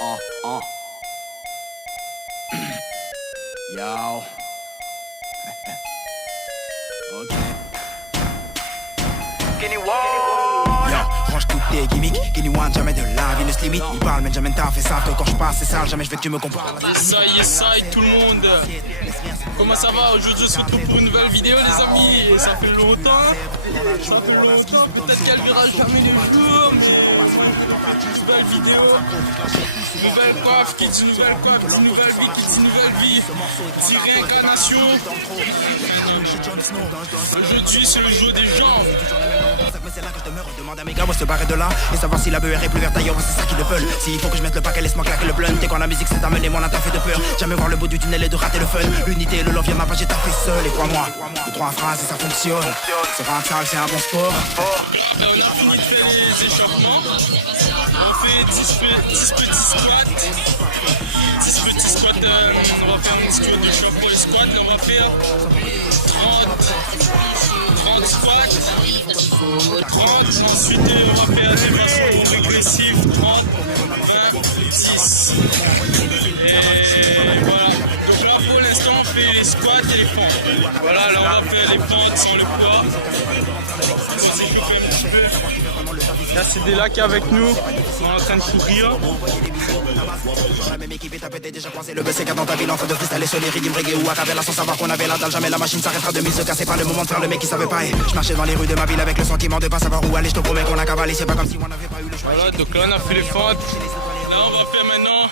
Yo. Ok. Kenny One. Yo, range toutes tes gimmicks. Kenny One, jamais de la vie ne se limite. Il parle, mais jamais t'as fait ça. Que quand je passe, c'est sale. Jamais je veux que tu me compares. Yes, tout le monde. Comment ça va? Aujourd'hui, on se retrouve pour une nouvelle vidéo, les amis. Et ça fait longtemps. Peut-être qu'elle verra jamais le jour. Une nouvelle vidéo. Nouvelle coiffe, qui dit nouvelle coiffe, dit nouvelle vie, qui dit nouvelle vie. Dit réincarnation. Aujourd'hui, c'est le jeu des gens. C'est là que je demeure, demande à mes gars, moi se barrer de là et savoir si la BR est plus verte ailleurs, c'est ça qu'ils veulent. S'il faut que je mette le paquet, laisse-moi claquer le blunt. Et quand la musique s'est amenée, mon t'as fait de peur. Jamais voir le bout du tunnel et de rater le fun. L'unité et le love vient ma page, j'ai taffé seul. Et crois-moi, 2-3 phrases et ça fonctionne. Se rendre sale, c'est un bon sport. On a fini de faire les échauffements. On fait 10 petits squats. 10 petits squats. On va faire un petit tour de shop pour les squats. On va faire 30 squats. 30. Ensuite, on va faire des masses régressives. 30, 20, 10. Et voilà. Donc là, pour l'instant, on fait les squats et les fentes. Voilà, là, on va faire les fentes sans le poids. On va s'échauffer un petit peu. Là, c'est Dela qui est avec nous. On est en train de courir. La même équipe et t'as peut-être déjà croisé le BCK dans ta ville en train de freestyler sur les rythmes reggae ou à Cabella sans savoir qu'on avait la dalle. Jamais la machine s'arrêtera de mise se casser pas le moment de faire le mec qui savait pas. Je marchais dans les rues de ma ville avec le sentiment de pas savoir où aller. Je te promets qu'on a cavalé, c'est pas comme si on n'avait pas eu le choix. Voilà, donc là on a fait les fentes. Là on va faire maintenant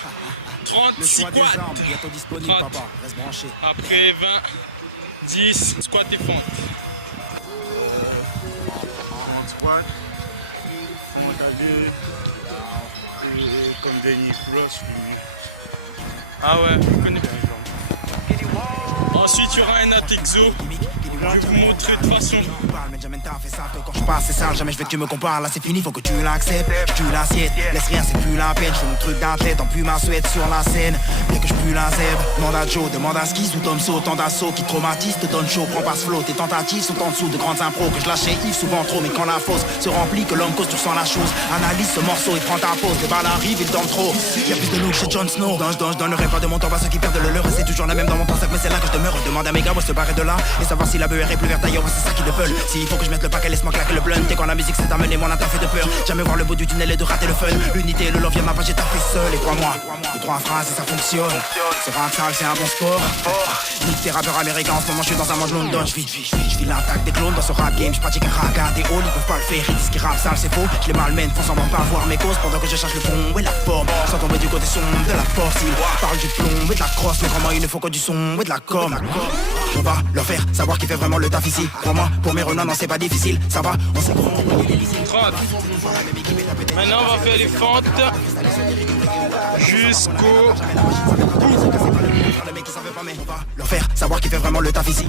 30 squats. Bientôt disponible, papa. Reste branché. Après 20, 10 squats et fentes. Squat, comme Denis Cross. Ah ouais, je connais. Ensuite il y aura un atexo. Je vais vous montrer de façon. Benjamin t'as fait ça que quand je passe c'est sale. Jamais je veux que tu me compares. Là c'est fini, faut que tu l'acceptes. Tu l'assiette, laisse rien, c'est plus la peine. Je fais mon truc dans la tête, en plus ma souhaite sur la scène. Bien que je pue la zèbre. Demande à Joe, demande à Skiz ou Tom So. Tant d'assauts qui traumatisent, te donne chaud. Prends pas ce flow, tes tentatives sont en dessous de grandes impros. Que je lâchais Yves souvent trop, mais quand la fosse se remplit, que l'homme cause, tu ressens la chose. Analyse ce morceau et prends ta pause. Les balles arrivent, ils dorment trop. Y'a plus de loup chez Jon Snow. Je donnerai pas de mon temps à ceux qui perdent le leur. Et c'est toujours la même dans mon temps, mais c'est là que je demeure. Demande à mes gars, moi se barrer de là et savoir si la BR est plus verte ailleurs, c'est ça qu'ils veulent. S'il faut que je mette le paquet, laisse-moi claquer le blunt. Et quand la musique s'est amenée, mon t'as fait de peur. Jamais voir le bout du tunnel et de rater le fun. L'unité et le love vient ma page, j'ai taffé seul. Et crois-moi, 2-3 phrases et ça fonctionne. Se rendre sale, c'est un bon sport. Nique tes rappeurs américains, en ce moment je suis dans un mange London. Je vis l'attaque des clones dans ce rap game. Je pratique un raga, des halls, ils peuvent pas le faire. Ils disent qu'ils rappent sale, c'est faux. Je les malmène, font semblant pas voir mes causes. Pendant que je cherche le fond et la forme. Sans tomber du côté sombre de la force. Ils parlent du plomb et de la crosse. Mais crois-moi, il ne faut que du son et de la com. On va leur faire savoir qui fait vraiment le taf ici. Crois-moi, pour mes renards, non c'est pas difficile. Ça va, on sait comment envoyer les missiles. 30. Maintenant on va faire les fentes jusqu'au leur faire savoir qui fait vraiment le taf ici.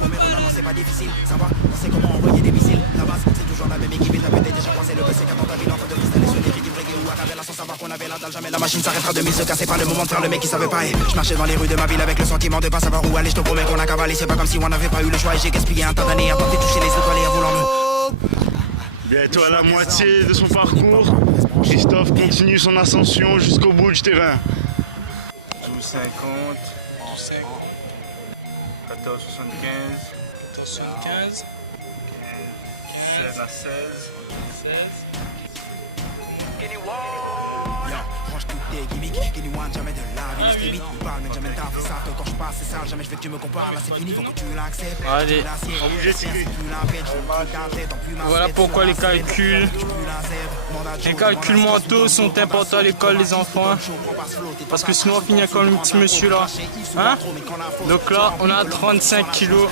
Pour mes renards, non c'est pas difficile. Ça va, on sait comment envoyer des missiles. La base, c'est toujours la même équipe et t'as peut-être déjà croisé le BCK dans ta ville en train de freestyler sur les rythmes reggae ou à Cabella sans savoir qu'on avait la dalle. Jamais la machine s'arrêtera de mise se casser pas le moment de faire le mec qui savait pas. Je marchais dans les rues de ma ville avec le sentiment de pas savoir où aller. Je te promets qu'on a cavalé, c'est pas comme si on n'avait pas eu le choix. Et j'ai gaspillé un tas d'années à tenter de toucher les étoiles et à vouloir me. Bientôt à la moitié de son parcours, Christophe continue son ascension jusqu'au bout du terrain. 12,50, 14,75, 75, 16 à 16. Kenny One. Range toutes tes gimmicks, Kenny One, jamais de la vie ne se limite. Il parle, mais jamais t'as fait ça que quand je passe c'est sale. Jamais je veux que tu me compares. Là c'est fini, faut que tu l'acceptes. Allez. Voilà pourquoi les calculs mentaux sont importants à l'école, les enfants. Parce que sinon on finit comme le petit monsieur là. Hein? Donc là on a 35 kilos.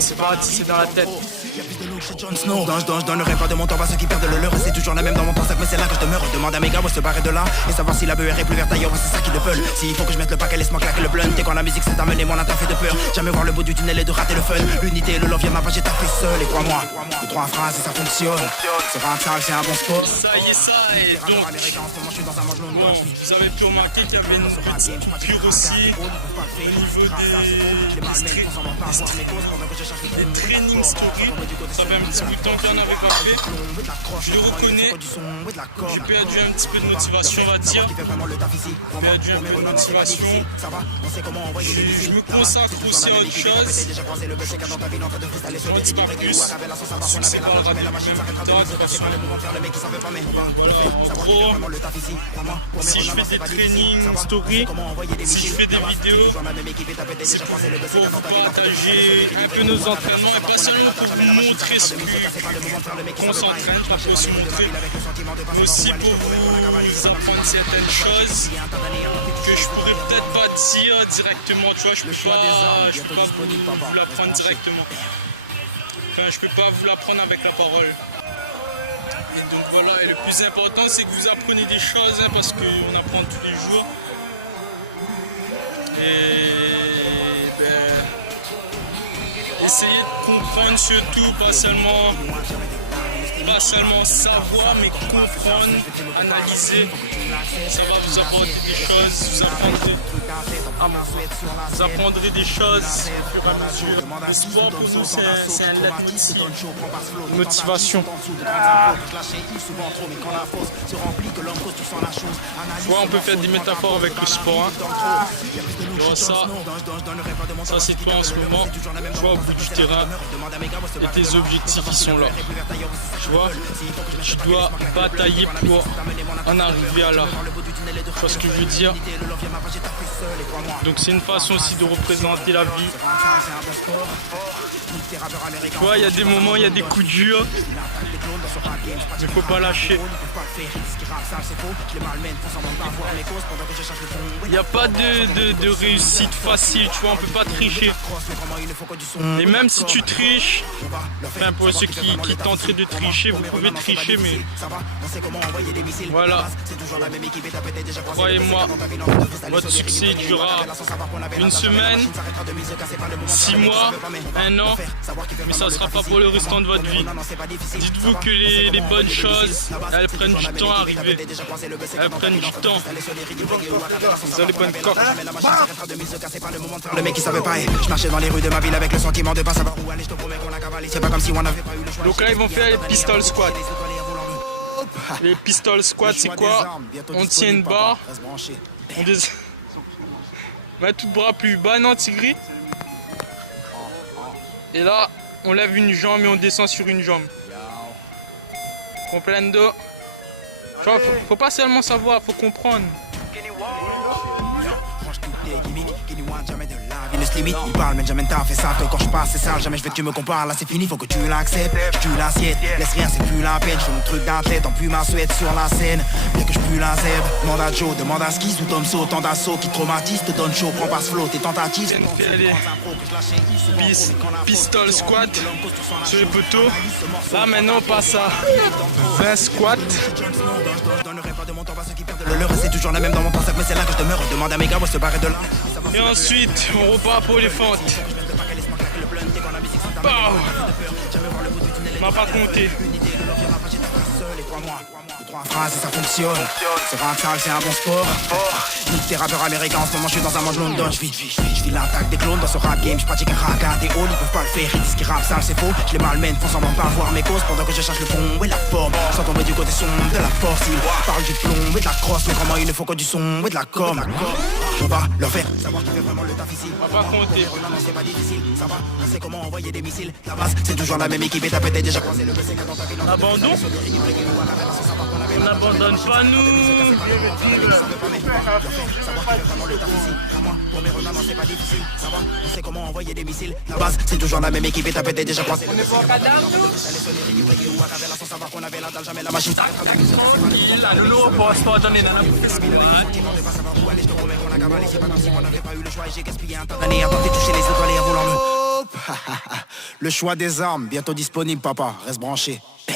C'est parti, c'est dans la tête. Je donnerai pas de mon temps à ceux qui perdent le leur. Et c'est toujours la même dans mon temps, mais c'est là que je demeure. Demande à mes gars, moi se barrer de là et savoir si la BR est plus verte ailleurs, c'est ça qu'ils veulent. S'il faut que je mette le paquet, laisse-moi claquer le blunt. Et quand la musique s'est amenée, mon t'as fait de peur. Jamais voir le bout du tunnel et de rater le fun. L'unité et le love vient ma page, j'ai taffé seul. Et crois-moi, 2-3 phrases et ça fonctionne. Se rendre sale, c'est un bon sport. Ça y est, ça et donc. Bon, vous avez pu remarquer qu'il y avait une petite coupure aussi au niveau des training stories. Ça fait un petit bout de temps que j'en avais pas fait. Je le reconnais. J'ai perdu un petit peu de motivation, on va dire. Perdu un peu de motivation. Je me consacre aussi à autre chose. Je n'en dis pas plus. Succès parlera de lui-même plus tard, de toute façon. Voilà, en gros, si je fais des trainings story, si je fais des vidéos, c'est pour vous partager un peu nos entraînements et pas seulement pour vous montrer ce qu'on s'entraîne, pas pour se montrer, mais aussi pour vous apprendre certaines choses que je pourrais peut-être pas dire directement, tu vois, je peux pas vous l'apprendre directement. Enfin, je peux pas vous l'apprendre avec la parole. Et donc voilà, et le plus important c'est que vous apprenez des choses, hein, parce qu'on apprend tous les jours. Et essayez de comprendre surtout, pas seulement savoir, mais comprendre, analyser. Ça va vous apporter des choses, vous apprendrez des choses au fur et à mesure. Le sport pour nous c'est un leitmotiv, une motivation. Tu vois, on peut faire des métaphores avec le sport. Hein. Tu vois ça c'est toi en ce moment. Tu vois, au bout du terrain, et tes objectifs qui sont là. Tu vois, tu dois batailler pour en arriver à là. Tu vois ce que je veux dire? Donc c'est une façon aussi de représenter la vie. Tu vois, il y a des moments, il y a des coups durs, mais il ne faut pas lâcher. Il n'y a pas de réussite facile, tu vois, on ne peut pas tricher. Et même si tu triches, enfin pour ceux qui tenteraient de tricher, vous pouvez tricher, mais voilà. Croyez-moi, votre succès durera une semaine, 6 mois, 1 an, mais ça ne sera pas pour le restant de votre vie. Dites-vous que les bonnes choses, elles prennent du temps à arriver. Elles prennent du temps. Vous avez bonnes coques. Le mec qui savait pas, je marchais dans les rues de ma ville avec le sentiment de pas savoir où aller, je te promets qu'on a cavalé, c'est pas comme si on n'avait pas eu le choix. Donc là ils vont faire les pistol squats. Les pistol squats c'est quoi? On tient une barre, on met tout bras plus bas, non Tigri? Et là on lève une jambe et on descend sur une jambe. Comprendo? Tu vois, faut pas seulement savoir, faut comprendre. Il parle mais jamais t'as fait ça, que quand je passe c'est sale, jamais je veux que tu me compares, là c'est fini, faut que tu l'acceptes, je tue l'assiette, laisse rien c'est plus la peine, je fais mon truc dans la tête, en plus ma souhaite sur la scène, dès que je pue la zèbre, demande à Joe, demande à Skiz ou Tomso, tant d'assaut qui traumatise, te donne chaud, prends pas ce flow, tes tentatives, Pistol squat sur le poteau, là maintenant on passe à 20 squats. Le leurre c'est toujours la même dans mon temps, mais c'est là que je demeure, demande à mes gars, on se barrer de là. Et ensuite, on repart pour les fentes. Bah, il m'a pas compté. Phrase et ça fonctionne. C'est rentable, c'est un bon sport. Nique tes rappeurs américains, en ce moment je suis dans un mange London. Je vis l'attaque des clones dans ce rap game. Je pratique un raga des halls, ils peuvent pas le faire. Ils disent qu'ils rappent sale, c'est faux. Je les malmène, font semblant de pas voir mes causes pendant que je cherche le fond et la forme. Sans tomber du côté sombre de la force, ils parlent du plomb et de la crosse. Mais comment il ne faut que du son et de la com. On va leur faire savoir qui fait vraiment le taf ici. On va pas compter. Non, c'est pas difficile, ça va. On sait comment envoyer des missiles. La base, c'est toujours la même équipe et t'as peut-être déjà croisé le BC dans ta ville. Abandon? On n'abandonne pas nous. On sait comment envoyer des missiles. La base, c'est toujours la même équipe et t'as peut-être déjà croisé. On est pas au cadavre, nous? Là, Lolo, pour se pas donner dans la le choix des armes, bientôt disponible, papa. Reste branché. Yo.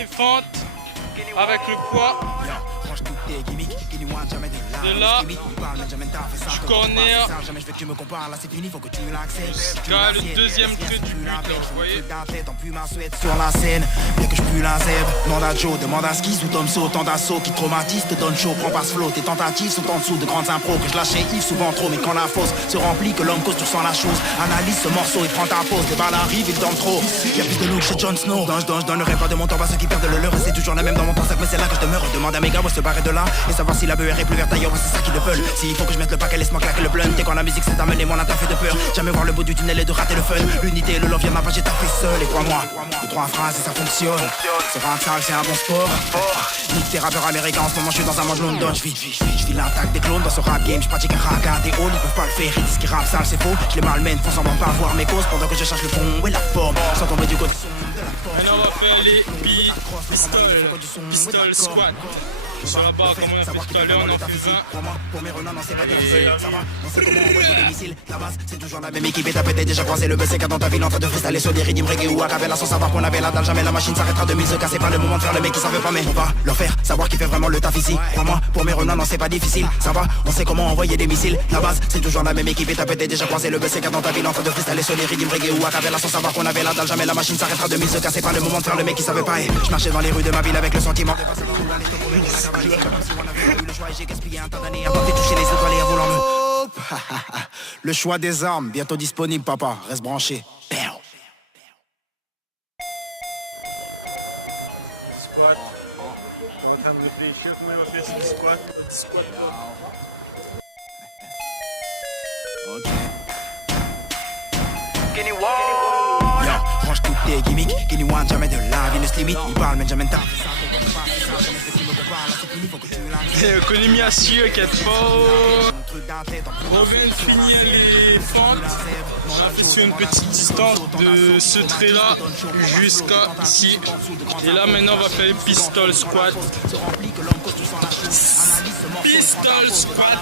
éléphante avec le poids. Range toutes tes gimmicks. De là, du corner jusqu'à le deuxième trait du but, là, vous voyez. Sur la scène, bien que je pue la zèbre. Demande à Joe, demande à Ski, ou Tom So, tant d'assaut qui traumatise, te donne chaud, prends pas ce flot. Tes tentatives sont en dessous de grandes impros que je lâche Yves souvent trop, mais quand la fosse se remplit, que l'homme cause, tu ressens la chose. Analyse ce morceau et prends ta pause. Les balles arrivent, ils dorment trop. Y'a plus de loup chez Jon Snow. Je donnerai pas de mon temps à ceux qui perdent le leur. Et c'est toujours la même dans mon temps, mais c'est là que je demeure. Demande à mes gars, où se barrer de là. Et savoir si la BR est plus verte ailleurs, c'est ça qu'ils le veulent. S'il faut que je mette le paquet, laisse-moi claquer le blunt. Et quand la musique s'est amenée, mon attaque fait de peur. Jamais voir le bout du tunnel et de rater le fun. L'unité et le love, ma page, j'ai taffé seul. Et crois-moi, 2-3 phrases et ça fonctionne. C'est rap sale, c'est un bon sport. Nique tes rappeurs américains, en ce moment je suis dans un monde London. Je vis l'attaque des clones dans ce rap game. Je pratique un raga des halls, ils peuvent pas le faire. Ils disent qu'ils rap sale, c'est faux. Je les malmène, font semblant de pas voir mes causes. Pendant que je cherche le fond et la forme. Sans tomber du côté. Maintenant on va faire les pistol squat. Sur la barre, comme on a fait tout à l'heure, on en fait 20. La base, c'est toujours la même équipe et t'as peut-être déjà croisé le BCK dans ta ville en train de freestyler sur des rythmes reggae ou acapella sans savoir qu'on avait la dalle. Jamais la machine s'arrêtera de mise, c'est pas le moment de faire le mec qui savait pas, mais on va leur faire savoir qui fait vraiment le taf ici. Crois-moi, pour mes renards, non, c'est pas difficile. Ça va, on sait comment envoyer des missiles. La base, c'est toujours la même équipe et t'as peut-être déjà croisé le BCK dans ta ville en train de freestyler sur des rythmes reggae ou acapella sans savoir qu'on avait la dalle. Jamais la machine s'arrêtera de mise, c'est pas le moment de faire le mec qui savait pas. Je marchais dans les rues de ma ville avec le sentiment de passer le choix et j'ai gaspillé un tas d'années avant de toucher les étoiles et à vouloir me... Le choix des armes, bientôt disponible, papa. Reste branché. Squat. On va en train de réfléchir comment il va faire son squat. Guinea War. Yo, range toutes tes gimmicks. Guinea One, jamais de la vie ne se limite. Il parle, mais jamais de ta. Konami a su, inquiète pas. On vient de finir les fentes. On a fait sur une petite distance de ce trait-là jusqu'à ici. Et là maintenant on va faire le pistol squat. Pistol squat.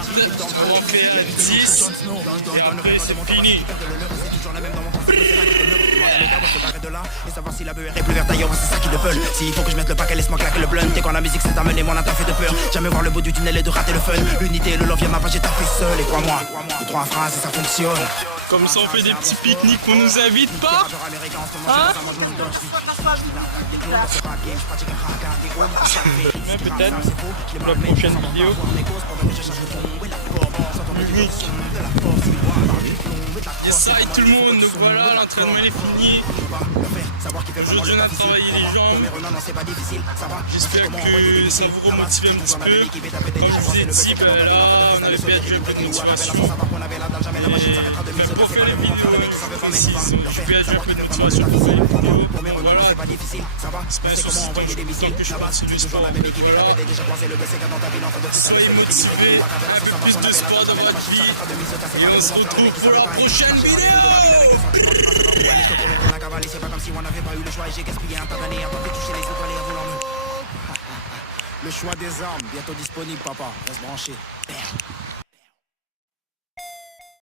On va faire 10. Et après c'est fini. Et savoir si la BR est plus verte ailleurs, c'est ça qu'ils le veulent. S'il faut que je mette le paquet, laisse-moi claquer le blunt. Et quand la musique s'est amenée, mon attaque fait de peur. Jamais voir le bout du tunnel et de rater le fun. L'unité et le love, ma page, j'ai taffé seul. Et crois-moi, 2-3 phrases et ça fonctionne. Comme ça on fait des petits pique-niques, on nous invite pas. Hein? Mais peut-être pour la prochaine vidéo. Yes, ça et tout le monde, donc voilà, l'entraînement est fini. Aujourd'hui on a travaillé les jambes. J'espère que ça vous remotive un petit peu. Comme je vous ai dit, ben là on avait perdu un peu de motivation. Et même pour faire les vidéos précises, j'ai perdu un peu de motivation pour faire les vidéos. Voilà, c'est pas un souci, tant que je continue le sport. Voilà. Soyez motivés, un peu plus de sport dans votre vie. Et on se retrouve pour la prochaine vidéo. Le choix des armes, bientôt disponible, papa. Reste branché.